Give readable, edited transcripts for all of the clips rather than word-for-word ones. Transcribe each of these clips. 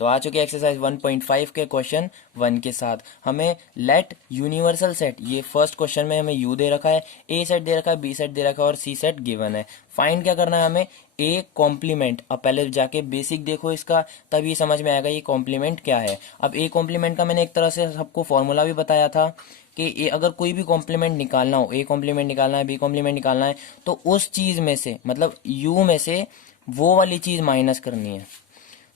तो आ चुके एक्सरसाइज 1.5 के क्वेश्चन 1 के साथ। हमें लेट यूनिवर्सल सेट, ये फर्स्ट क्वेश्चन में हमें यू दे रखा है, ए सेट दे रखा है, बी सेट दे रखा है और सी सेट गिवन है। फाइंड क्या करना है हमें, ए कॉम्प्लीमेंट। अब पहले जाके बेसिक देखो इसका, तब ये समझ में आएगा ये कॉम्प्लीमेंट क्या है। अब ए कॉम्प्लीमेंट का मैंने एक तरह से सबको फॉर्मूला भी बताया था कि ए अगर कोई भी कॉम्प्लीमेंट निकालना हो, ए कॉम्प्लीमेंट निकालना है, बी कॉम्प्लीमेंट निकालना है, तो उस चीज में से मतलब यू में से वो वाली चीज माइनस करनी है।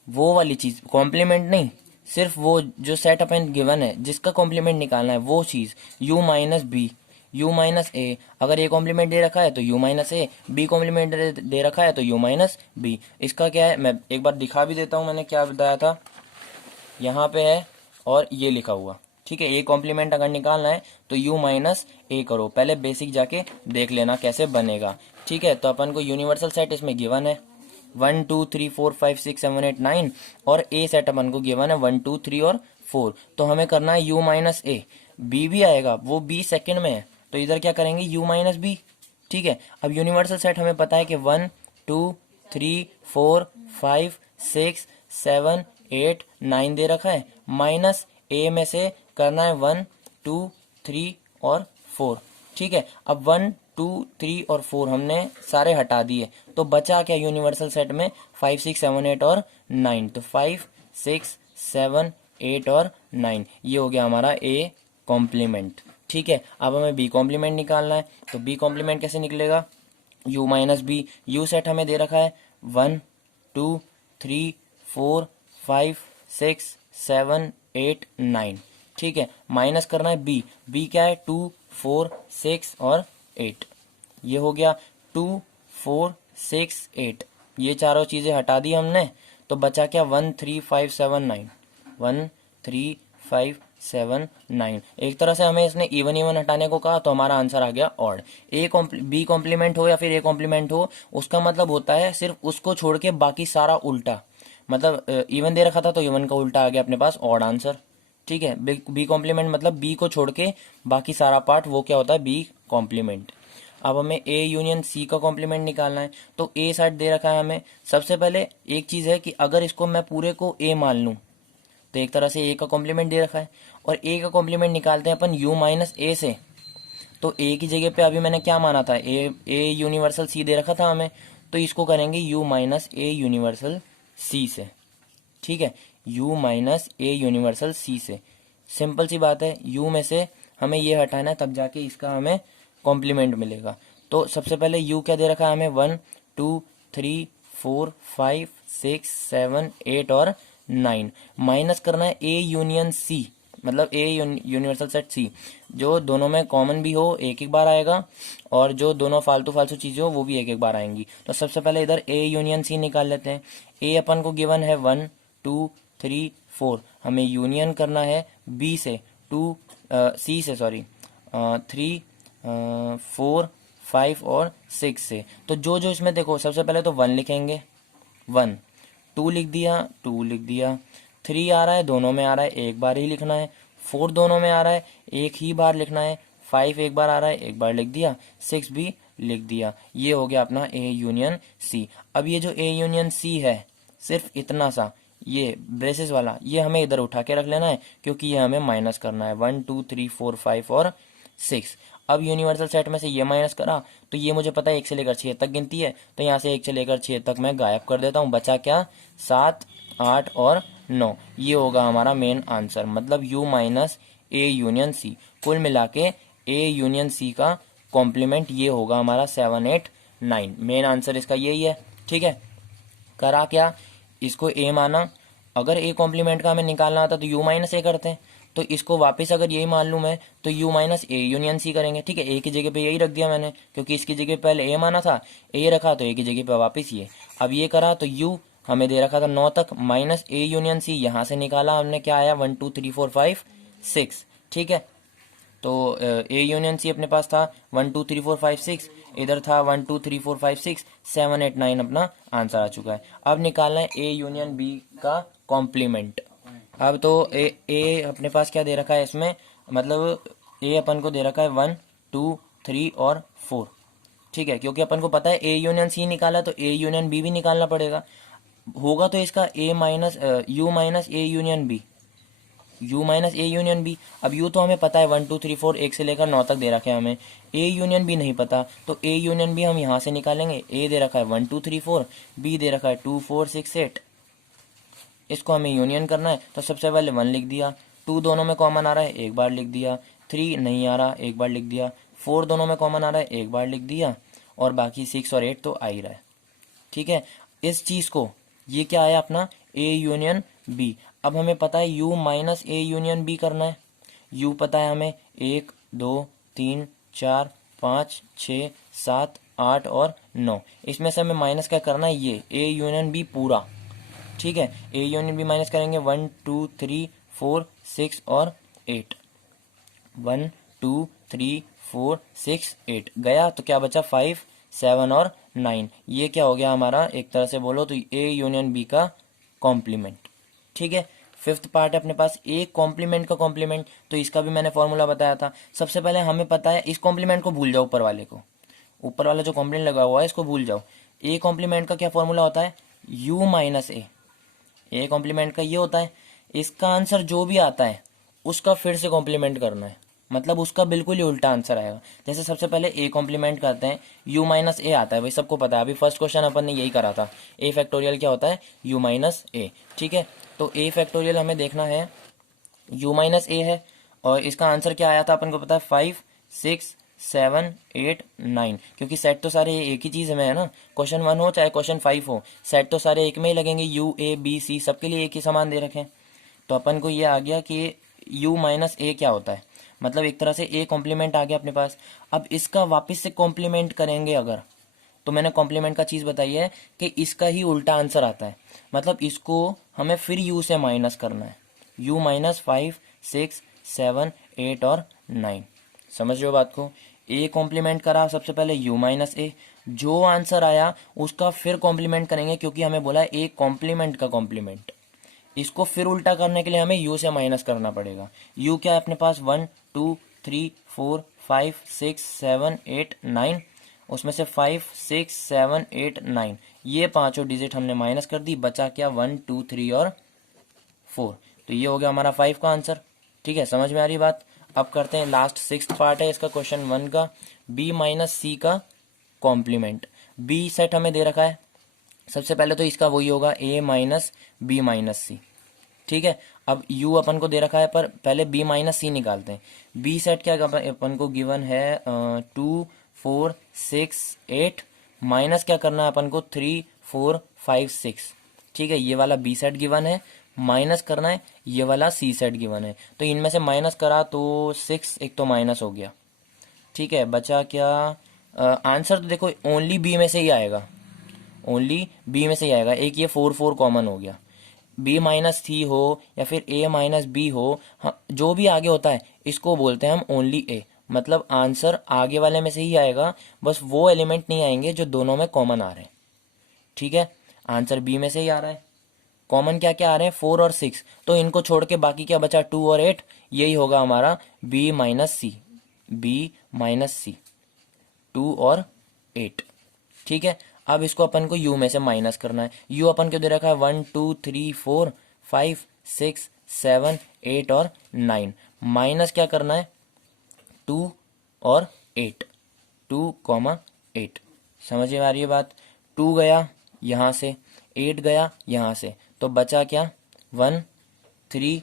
वो वाली चीज, कॉम्प्लीमेंट नहीं, सिर्फ वो जो सेट अपन गिवन है जिसका कॉम्प्लीमेंट निकालना है वो चीज, u minus B, u minus A. अगर ए कॉम्प्लीमेंट दे रखा है तो u minus A, B complement दे रखा है तो u माइनस बी। इसका क्या है, मैं एक बार दिखा भी देता हूँ मैंने क्या बताया था। यहाँ पे है और ये लिखा हुआ, ठीक है। ए कॉम्प्लीमेंट अगर निकालना है तो u माइनस ए करो, पहले बेसिक जाके देख लेना कैसे बनेगा, ठीक है। तो अपन को यूनिवर्सल सेट इसमें गिवन है 1 2 3 4 5 6 7 8 9 और ए सेट अपन को गिवन है 1 2 3 और 4। तो हमें करना है u माइनस ए, बी भी आएगा, वो बी सेकंड में है तो इधर क्या करेंगे u माइनस बी, ठीक है। अब यूनिवर्सल सेट हमें पता है कि 1 2 3 4 5 6 7 8 9 दे रखा है, माइनस ए में से करना है 1 2 3 और 4, ठीक है। अब 1 2 3 और 4 हमने सारे हटा दिए तो बचा क्या यूनिवर्सल सेट में 5 6 7 8 और 9, तो 5 6 7 8 और 9, ये हो गया हमारा ए कॉम्प्लीमेंट, ठीक है। अब हमें बी कॉम्प्लीमेंट निकालना है, तो बी कॉम्प्लीमेंट कैसे निकलेगा, u minus B, U set हमें दे रखा है 1 2 3 4 5 6 7 8 9, ठीक है। माइनस करना है बी, बी क्या है 2 4 6 और 8, ये हो गया 2 4 6 8, ये चारों चीजें हटा दी हमने तो बचा क्या 1 3 5 7 9, 1 3 5 7 9। एक तरह से हमें इसने इवन इवन हटाने को कहा तो हमारा आंसर आ गया ऑड। बी कॉम्प्लीमेंट हो या फिर ए कॉम्प्लीमेंट हो, उसका मतलब होता है सिर्फ उसको छोड़ के बाकी सारा उल्टा, मतलब इवन दे रखा था तो इवन का उल्टा आ गया अपने पास ऑड आंसर, ठीक है। बी कॉम्प्लीमेंट मतलब बी को छोड़ के बाकी सारा पार्ट, वो क्या होता है बी कॉम्प्लीमेंट। अब हमें ए यूनियन सी का कॉम्प्लीमेंट निकालना है, तो ए सेट दे रखा है हमें। सबसे पहले एक चीज है कि अगर इसको मैं पूरे को ए मान लूं तो एक तरह से ए का कॉम्प्लीमेंट दे रखा है, और ए का कॉम्प्लीमेंट निकालते हैं अपन यू माइनस ए से। तो ए की जगह पे अभी मैंने क्या माना था, ए यूनिवर्सल सी दे रखा था हमें, तो इसको करेंगे यू माइनस ए यूनिवर्सल सी से, ठीक है। u माइनस ए यूनिवर्सल सी से, सिंपल सी बात है, u में से हमें ये हटाना है तब जाके इसका हमें कॉम्प्लीमेंट मिलेगा। तो सबसे पहले u क्या दे रखा है हमें 1 2 3 4 5 6 7 8 और 9, माइनस करना है a यूनियन c, मतलब ए यूनिवर्सल सेट सी, जो दोनों में कॉमन भी हो एक एक बार आएगा और जो दोनों फालतू फालतू चीजें हो वो भी एक एक बार आएंगी। तो सबसे पहले इधर ए यूनियन सी निकाल लेते हैं। ए अपन को गिवन है 1 2 3 4, हमें यूनियन करना है बी से 2 सी से, सॉरी 3 4 5 और 6 से। तो जो जो इसमें देखो, सबसे पहले तो 1 लिखेंगे, 1 2 लिख दिया, 2 लिख दिया, 3 आ रहा है दोनों में आ रहा है एक बार ही लिखना है, 4 दोनों में आ रहा है एक ही बार लिखना है, 5 एक बार आ रहा है एक बार लिख दिया, 6 भी लिख दिया। ये हो गया अपना ए यूनियन सी। अब ये जो ए यूनियन सी है, सिर्फ इतना सा ये ब्रेसेस वाला, ये हमें इधर उठा के रख लेना है क्योंकि ये हमें माइनस करना है 1 2 3 4 5 और 6। अब यूनिवर्सल सेट में से ये माइनस करा तो ये मुझे पता है 1 से लेकर 6 तक गिनती है, तो यहाँ से 1 से लेकर 6 तक मैं गायब कर देता हूँ, बचा क्या 7 8 और 9। ये होगा हमारा मेन आंसर, मतलब u minus A union C. कुल मिला के ए यूनियन सी का कॉम्प्लीमेंट ये होगा हमारा 7 8 9। मेन आंसर इसका यही है, ठीक है। करा क्या, इसको ए माना, अगर ए कॉम्प्लीमेंट का हमें निकालना आता तो u माइनस ए करते हैं, तो इसको वापस अगर यही मान लूँ मैं तो u minus A union C करेंगे, ठीक है। ए की जगह पे यही रख दिया मैंने क्योंकि इसकी जगह पहले ए माना था, ए रखा तो ए की जगह पे वापस ये। अब ये करा तो u हमें दे रखा था 9 तक, माइनस ए यूनियन सी, यहाँ से निकाला हमने, क्या आया 1 2 3 4 5 6, ठीक है। तो ए यूनियन सी अपने पास था 1 2 3 4 5 6, इधर था 1 2 3 4 5 6 7 8 9, अपना आंसर आ चुका है। अब निकालना है ए यूनियन बी का कॉम्प्लीमेंट। अब तो ए अपने पास क्या दे रखा है इसमें, मतलब ए अपन को दे रखा है 1 2 3 और 4, ठीक है। क्योंकि अपन को पता है ए यूनियन सी निकाला तो ए यूनियन बी भी निकालना पड़ेगा। होगा तो इसका A minus U minus A union B, u minus A union B. अब u तो हमें पता है 1 2 3 4 1 से लेकर 9 तक दे रखे हैं हमें, a यूनियन बी नहीं पता, तो a यूनियन बी हम यहाँ से निकालेंगे। a दे रखा है 1 2 3 4, b दे रखा है 2 4 6 8, इसको हमें यूनियन करना है तो सबसे पहले 1 लिख दिया, 2 दोनों में कॉमन आ रहा है एक बार लिख दिया, 3 नहीं आ रहा एक बार लिख दिया, 4 दोनों में कॉमन आ रहा है एक बार लिख दिया, और बाकी 6 और 8 तो आ ही रहा है। ठीक है, इस चीज़ को, ये क्या आया अपना a यूनियन b। अब हमें पता है u minus A union b करना है। u पता है हमें 1 2 3 4 5 6 7 8 और 9, इसमें से हमें माइनस क्या करना है, ये a यूनियन b पूरा। ठीक है, a यूनियन b माइनस करेंगे 1 2 3 4 6 और 8, 1 2 3 4 6 8 गया तो क्या बचा 5 7 और 9। ये क्या हो गया हमारा, एक तरह से बोलो तो ए यूनियन बी का कॉम्प्लीमेंट। ठीक है, फिफ्थ पार्ट है अपने पास ए कॉम्प्लीमेंट का कॉम्प्लीमेंट, तो इसका भी मैंने फॉर्मूला बताया था। सबसे पहले हमें पता है, इस कॉम्प्लीमेंट को भूल जाओ, ऊपर वाले को, ऊपर वाला जो कॉम्प्लीमेंट लगा हुआ है इसको भूल जाओ। ए कॉम्प्लीमेंट का क्या फॉर्मूला होता है, यू माइनस ए कॉम्प्लीमेंट का ये होता है। इसका आंसर जो भी आता है उसका फिर से कॉम्प्लीमेंट करना है, मतलब उसका बिल्कुल ही उल्टा आंसर आएगा। जैसे सबसे पहले ए कॉम्प्लीमेंट करते हैं, यू माइनस ए आता है, भाई सबको पता है, अभी फर्स्ट क्वेश्चन अपन ने यही करा था। ए फैक्टोरियल क्या होता है, यू माइनस ए। ठीक है, तो ए फैक्टोरियल हमें देखना है, यू माइनस ए है, और इसका आंसर क्या आया था अपन को पता है, 5 6 7 8 9, क्योंकि सेट तो सारे एक ही चीज़ में है ना, क्वेश्चन 1 हो चाहे क्वेश्चन 5 हो, सेट तो सारे एक में ही लगेंगे, यू ए बी सी सबके लिए एक ही समान दे रखे हैं। तो अपन को ये आ गया कि u माइनस ए क्या होता है, मतलब एक तरह से ए कॉम्प्लीमेंट आ गया अपने पास। अब इसका वापस से कॉम्प्लीमेंट करेंगे अगर, तो मैंने कॉम्प्लीमेंट का चीज़ बताई है कि इसका ही उल्टा आंसर आता है, मतलब इसको हमें फिर u से माइनस करना है, u माइनस 5 6 7 8 और 9। समझ रहे हो बात को, ए कॉम्प्लीमेंट करा सबसे पहले u माइनस ए, जो आंसर आया उसका फिर कॉम्प्लीमेंट करेंगे, क्योंकि हमें बोला है ए कॉम्प्लीमेंट का कॉम्प्लीमेंट। इसको फिर उल्टा करने के लिए हमें u से माइनस करना पड़ेगा। u क्या है अपने पास, 1 2 3 4 5 6 7 8 9, उसमें से 5 6 7 8 9, ये पांचों डिजिट हमने माइनस कर दी, बचा क्या 1 2 3 और 4, तो ये हो गया हमारा 5 का आंसर। ठीक है, समझ में आ रही बात। अब करते हैं लास्ट सिक्स्थ पार्ट है इसका, क्वेश्चन 1 का, b माइनस सी का कॉम्प्लीमेंट। b सेट हमें दे रखा है, सबसे पहले तो इसका वही होगा a माइनस बी माइनस सी। ठीक है, अब u अपन को दे रखा है, पर पहले b माइनस सी निकालते हैं। b सेट क्या अपन को गिवन है, 2 4 6 8, माइनस क्या करना है अपन को 3 4 5 6। ठीक है, ये वाला b सेट गिवन है, माइनस करना है ये वाला c सेट गिवन है, तो इनमें से माइनस करा तो 6, एक तो माइनस हो गया। ठीक है, बचा क्या, आंसर तो देखो ओनली b में से ही आएगा, ओनली बी में से ही आएगा, एक ये 4 4 कॉमन हो गया। बी माइनस सी हो या फिर ए माइनस बी हो, हाँ, जो भी आगे होता है इसको बोलते हैं हम ओनली ए, मतलब आंसर आगे वाले में से ही आएगा, बस वो एलिमेंट नहीं आएंगे जो दोनों में कॉमन आ रहे हैं। ठीक है, आंसर बी में से ही आ रहा है, कॉमन क्या क्या आ रहे हैं 4 और 6, तो इनको छोड़ के बाकी क्या बचा 2 और 8, यही होगा हमारा बी माइनस सी, बी माइनस सी 2 और 8। ठीक है, अब इसको अपन को u में से माइनस करना है। u अपन को दे रखा है 1 2 3 4 5 6 7 8 और 9, माइनस क्या करना है 2 और 8, 2 8। समझ में आ रही है बात, 2 गया यहाँ से, 8 गया यहाँ से, तो बचा क्या 1 3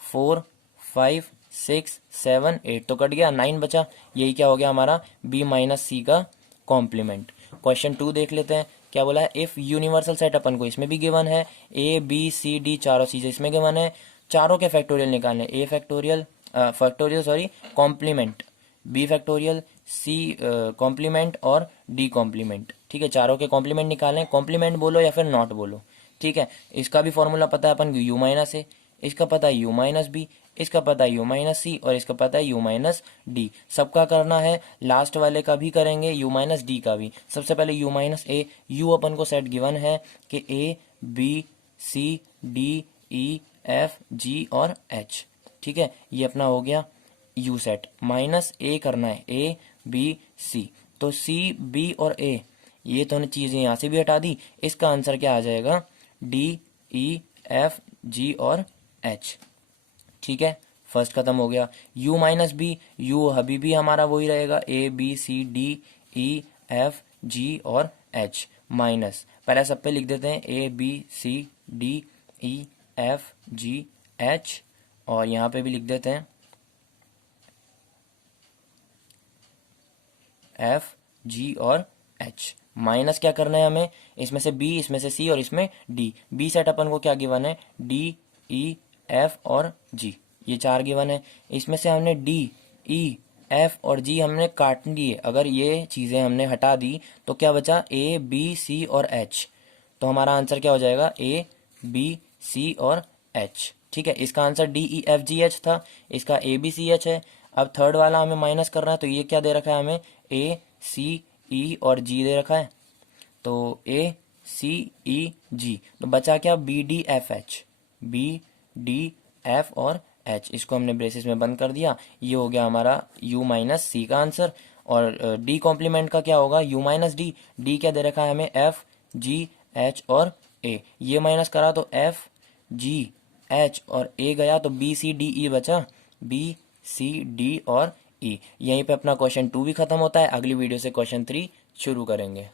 4 5 6 7 8, तो कट गया 9 बचा, यही क्या हो गया हमारा b माइनस सी का कॉम्प्लीमेंट। क्वेश्चन 2 देख लेते हैं, क्या बोला है, इफ यूनिवर्सल सेट अपन को इसमें भी गिवन है, ए बी सी डी चारों चीजें इसमें गिवन है, चारों के फैक्टोरियल निकालने, A factorial sorry complement, B factorial, C complement और डी कॉम्प्लीमेंट। ठीक है, चारों के कॉम्प्लीमेंट निकालें, कॉम्प्लीमेंट बोलो या फिर नॉट बोलो। ठीक है, इसका भी फॉर्मूला पता है अपन को, यू माइनस ए, इसका पता है यू माइनस बी, इसका पता है यू माइनस सी, और इसका पता है यू माइनस डी। सबका करना है, लास्ट वाले का भी करेंगे, यू माइनस डी का भी। सबसे पहले यू माइनस ए, यू अपन को सेट गिवन है कि A B C D E F G और एच। ठीक है, ये अपना हो गया यू सेट, माइनस ए करना है, ए बी सी, तो सी बी और ए, ये तो चीज़ें यहाँ से भी हटा दी, इसका आंसर क्या आ जाएगा डी ई एफ जी और एच। ठीक है, फर्स्ट खत्म हो गया। u माइनस बी, यू अभी भी हमारा वही रहेगा, A B C D E F G और एच, माइनस पहले सब पे लिख देते हैं A B C D E F G H, और यहाँ पे भी लिख देते हैं एफ जी और एच। माइनस क्या करना है हमें, इसमें से बी, इसमें से सी और इसमें डी। बी सेट अपन को क्या गिवन है, डी ई एफ और जी, ये चार गिवन है। इसमें से हमने डी ई एफ और जी हमने काट दिए, अगर ये चीज़ें हमने हटा दी तो क्या बचा, ए बी सी और एच। तो हमारा आंसर क्या हो जाएगा, ए बी सी और एच। ठीक है, इसका answer D E F G H था, इसका ए बी सी एच है। अब थर्ड वाला हमें माइनस करना है, तो ये क्या दे रखा है हमें, ए सी ई और जी दे रखा है, तो ए सी ई जी, तो बचा क्या, B D F H, B D F और एच, इसको हमने ब्रेसेस में बंद कर दिया। ये हो गया हमारा u माइनस सी का आंसर। और डी कॉम्प्लीमेंट का क्या होगा, u माइनस डी, डी क्या दे रखा है हमें, एफ जी एच और ए, ये माइनस करा तो एफ जी एच और ए गया, तो बी सी डी ई बचा, बी सी डी और ई। यहीं पे अपना क्वेश्चन 2 भी खत्म होता है। अगली वीडियो से क्वेश्चन 3 शुरू करेंगे।